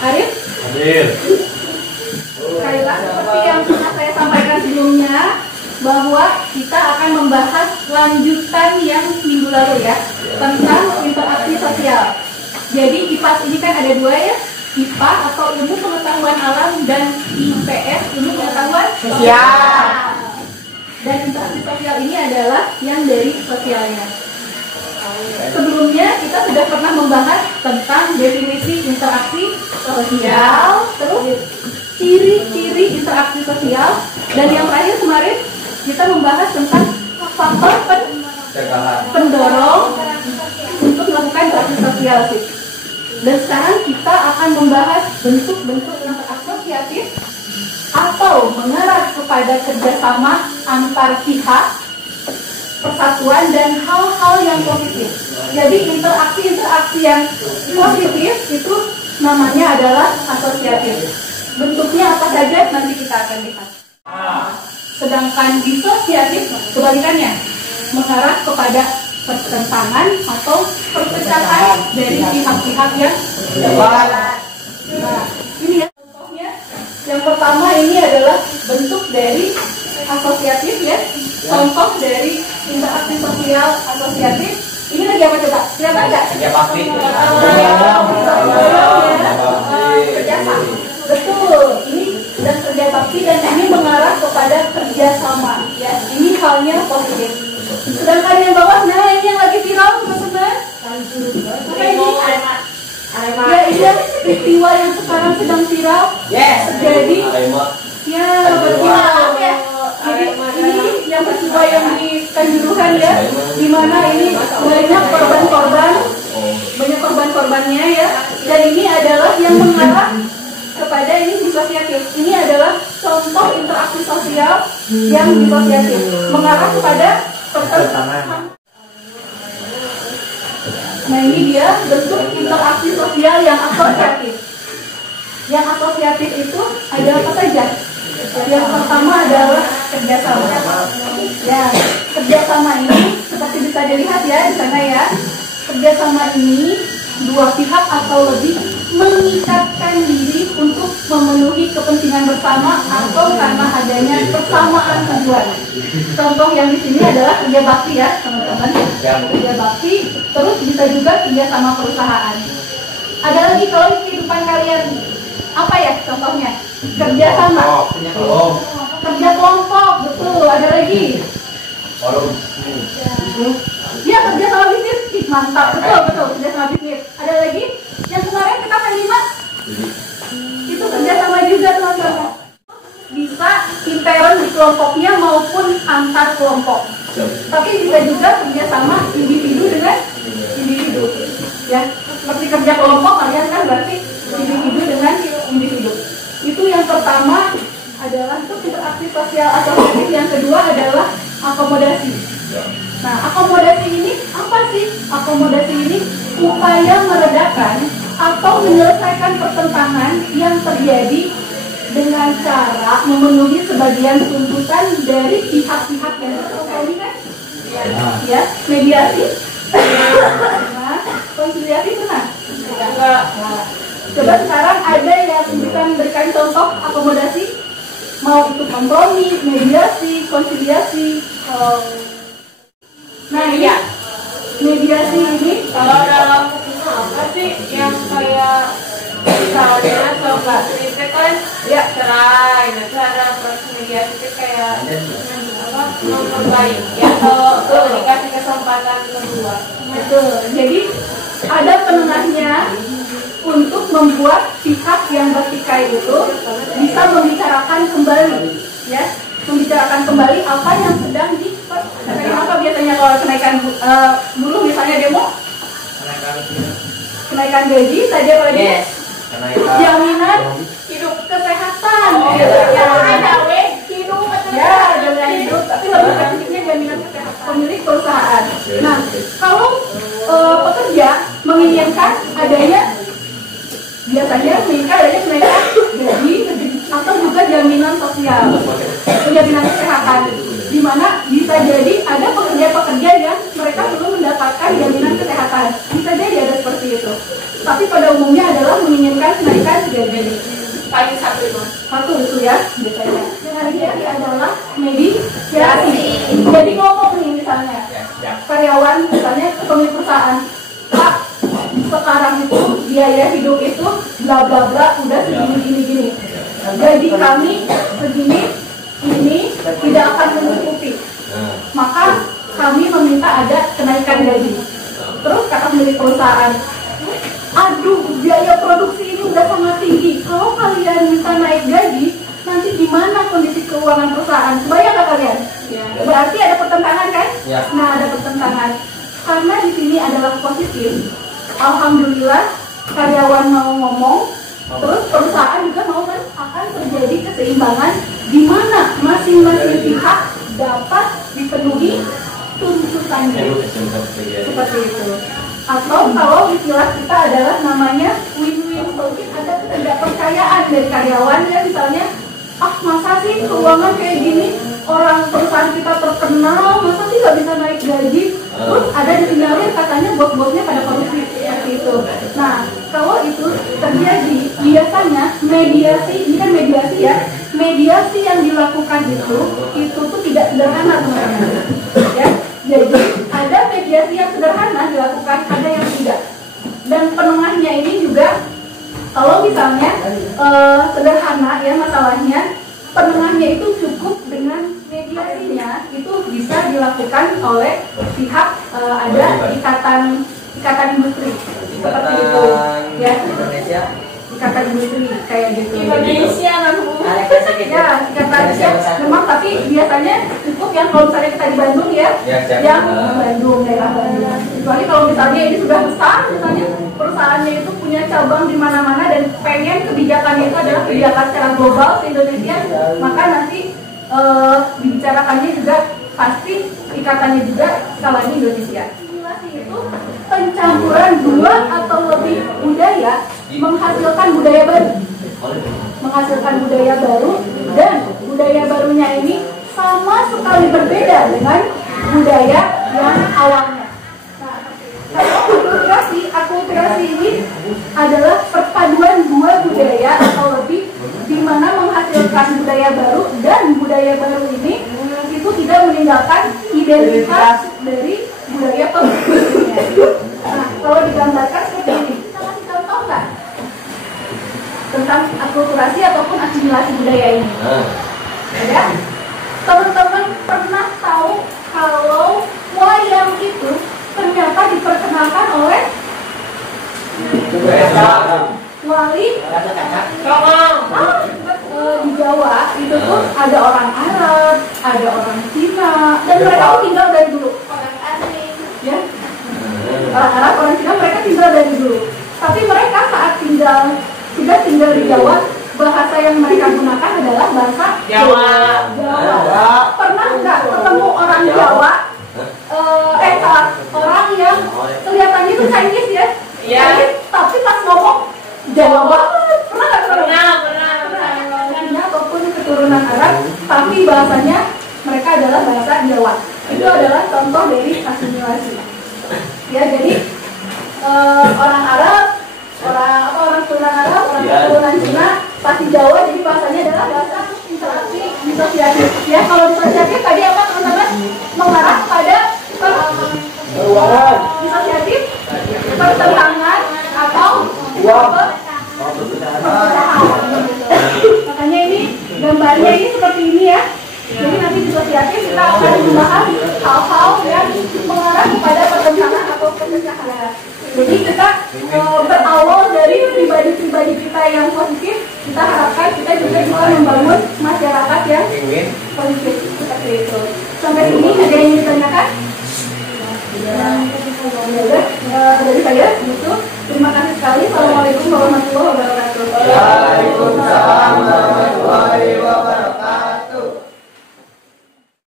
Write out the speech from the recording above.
Arif? Hadir. Baiklah, seperti yang pernah saya sampaikan sebelumnya, bahwa kita akan membahas lanjutan yang minggu lalu ya, tentang interaksi sosial. Jadi IPAS ini kan ada dua ya, IPA atau ilmu pengetahuan alam dan IPS ilmu pengetahuan sosial. Dan interaksi sosial ini adalah yang dari sosialnya. Sebelumnya kita sudah pernah membahas tentang definisi interaksi sosial, terus ciri-ciri interaksi sosial, dan yang terakhir kemarin kita membahas tentang faktor pendorong untuk melakukan interaksi sosial sih. Dan sekarang kita akan membahas bentuk-bentuk interaksi asosiatif atau mengarah kepada kerjasama antar pihak, persatuan, dan hal-hal yang positif. Jadi interaksi-interaksi yang positif itu namanya adalah asosiatif. Bentuknya apa saja nanti kita akan lihat. Sedangkan disosiatif kebalikannya, mengarah kepada pertentangan atau perpecahan dari pihak-pihak yang berbeda. Nah, ini ya contohnya. Yang pertama ini adalah bentuk dari asosiatif ya. Contoh dari interaksi sosial asosiatif. Ini lagi apa coba? Kelihatan nggak? Kerja bakti. Kerjasama. Betul. Ini dan kerja bakti dan ini mengarah kepada kerjasama. Ya, ini halnya positif. Sedangkan yang bawah, nah ini yang lagi viral teman-teman. Apa ini? Ya, ini peristiwa yang sekarang sedang viral. Terjadi. Ya, berviral ya. Jadi ini yang peristiwa yang di Kanjuruhan ya, di mana ini banyak korban-korbannya ya. Dan ini adalah yang mengarah kepada ini disosiatif. Ini adalah contoh interaksi sosial yang disosiatif, mengarah kepada pertentangan. Nah ini dia bentuk interaksi sosial yang asosiatif. Yang asosiatif itu ada apa saja? Yang pertama adalah kerjasama. Ya, kerjasama ini seperti bisa dilihat ya di sana ya. Kerjasama ini dua pihak atau lebih mengikatkan diri untuk memenuhi kepentingan bersama atau karena adanya persamaan tujuan. Contoh yang di sini adalah kerja bakti ya teman-teman. Kerja bakti, terus bisa juga kerja sama perusahaan. Ada lagi kalau di kehidupan kalian apa ya contohnya? Kerja sama. Kerja kelompok, betul. Ada lagi. Ya kerja sama bisnis, mantap, betul kerja sama bisnis. Ada lagi yang kemarin kita pengen itu kerja sama juga teman-teman. Bisa intern di kelompoknya maupun antar kelompok. Tapi bisa juga kerja sama individu dengan individu. Ya, seperti kerja kelompok kalian kan berarti individu dengan individu. Itu yang pertama adalah itu interaksi sosial asosiatif. Yang kedua adalah akomodasi. Nah, akomodasi ini apa sih? Akomodasi ini upaya meredakan atau menyelesaikan pertentangan yang terjadi dengan cara memenuhi sebagian tuntutan dari pihak-pihak yang terkait kan? Ya, mediasi. Nah, konsiliasi pernah? Enggak. Nah, coba sekarang ada yang bisa memberikan contoh akomodasi, mau itu kompromi, mediasi, konsiliasi. Nah iya, mediasi ini kalau dalam hukum apa sih yang kayak misalnya sobat itu kan ya cerai, nah cara proses mediasi itu kayak apa memperbaiki atau dikasih kesempatan kedua. Betul. Jadi ada penengahnya untuk membuat pihak yang bertikai itu bisa membicarakan kembali, ya, membicarakan kembali apa yang sedang apa biasanya kalau kenaikan buruh misalnya demo, kenaikan gaji saja apa lagi? Jaminan hidup kesehatan, jaminan hidup, tapi lebih spesifiknya jaminan kesehatan pemilik perusahaan. Nah, kalau pekerja menginginkan adanya biasanya menginginkan adanya kenaikan gaji atau juga jaminan sosial, jaminan kesehatan, di mana bisa jadi ada pekerja-pekerja yang mereka belum mendapatkan jaminan kesehatan, bisa jadi ada seperti itu. Tapi pada umumnya adalah menginginkan kenaikan gaji gaya hidup itu bla bla bla udah segini. Gaji kami segini, ini tidak akan mencukupi. Maka kami meminta ada kenaikan gaji. Terus kata milik perusahaan, aduh biaya produksi ini udah sangat tinggi. Kalau kalian minta naik gaji, nanti gimana kondisi keuangan perusahaan? Kebayang nggak kalian? Ya. Berarti ada pertentangan kan? Ya. Nah, ada pertentangan. Karena di sini adalah positif. Alhamdulillah karyawan mau ngomong, terus perusahaan juga mau kan, akan terjadi keseimbangan di mana masing-masing pihak dapat dipenuhi tuntutannya. Seperti itu. Atau kalau istilah kita adalah namanya win-win, mungkin ada ketidakpercayaan dari karyawan ya, misalnya masa sih keuangan kayak gini, orang perusahaan kita terkenal, masa sih nggak bisa naik gaji? Terus ada disinyalir katanya bos-bosnya pada korupsi seperti itu. Nah, kalau itu terjadi, biasanya mediasi, ini kan mediasi ya, mediasi yang dilakukan itu tuh tidak sederhana teman-teman. Ya, jadi ada mediasi yang sederhana dilakukan, ada yang tidak. Dan penengahnya ini juga, kalau misalnya sederhana ya masalahnya, penengahnya itu cukup dengan mediasinya itu bisa dilakukan oleh pihak ada ikatan industri seperti itu ya, Indonesia, ikatan industri kayak gitu. Indonesia kan Bu. Ya, ikatan memang, tapi biasanya cukup yang kalau misalnya kita di Bandung ya, yang Bandung, daerah Bandung. Kecuali kalau misalnya ini sudah besar, misalnya perusahaannya itu punya cabang di mana-mana dan pengen kebijakannya itu adalah kebijakan secara global di Indonesia, maka nanti dibicarakannya juga pasti ikatannya juga skalanya Indonesia. Simulasi itu pencampuran dua atau lebih budaya menghasilkan budaya baru. Menghasilkan budaya baru, dan budaya barunya ini sama sekali berbeda dengan budaya yang awalnya. Nah, akulturasi ini adalah perpaduan dua budaya atau lebih, di mana menghasilkan budaya baru, dan budaya baru ini itu tidak meninggalkan identitas dari budaya pemiliknya. Nah, kalau digambarkan seperti ini, kita kasih contoh nggak tentang akulturasi ataupun asimilasi budaya ini? Ya, teman-teman pernah tahu kalau wayang itu ternyata diperkenalkan oleh wali di Jawa itu tuh ada orang Arab, ada orang Cina, dan mereka tuh tinggal dari dulu. Orang asing, ya, orang Arab, orang Cina, mereka tinggal dari dulu. Tapi mereka saat sudah tinggal di Jawa, bahasa yang mereka gunakan adalah bahasa Jawa. Pernah nggak ketemu orang Jawa? Orang yang kelihatannya itu Chinese ya? Iya. Tapi pas ngomong Jawa banget. Pernah nggak ketemu? Pernah. Ataupun keturunan Arab, tapi bahasanya mereka adalah bahasa Jawa. Itu adalah contoh dari asimilasi. Ya, jadi orang Arab, orang keturunan Arab, orang keturunan Cina, pasti Jawa, jadi bahasanya adalah bahasa interaksi disosiatif. Ya, kalau disosiatif tadi apa teman-teman? Mengarah pada disosiatif, pertentangan atau makanya ini gambarnya ini seperti ini ya. Jadi nanti disosiatif kita akan membahas hal-hal yang mengarah kepada pertentangan atau perpecahan. Jadi kita berawal dari pribadi-pribadi kita yang positif, kita harapkan kita juga bisa membangun masyarakat yang positif seperti itu. Sampai sini ada yang ditanyakan? Dari saya, gitu. Terima kasih sekali. Assalamualaikum warahmatullahi wabarakatuh.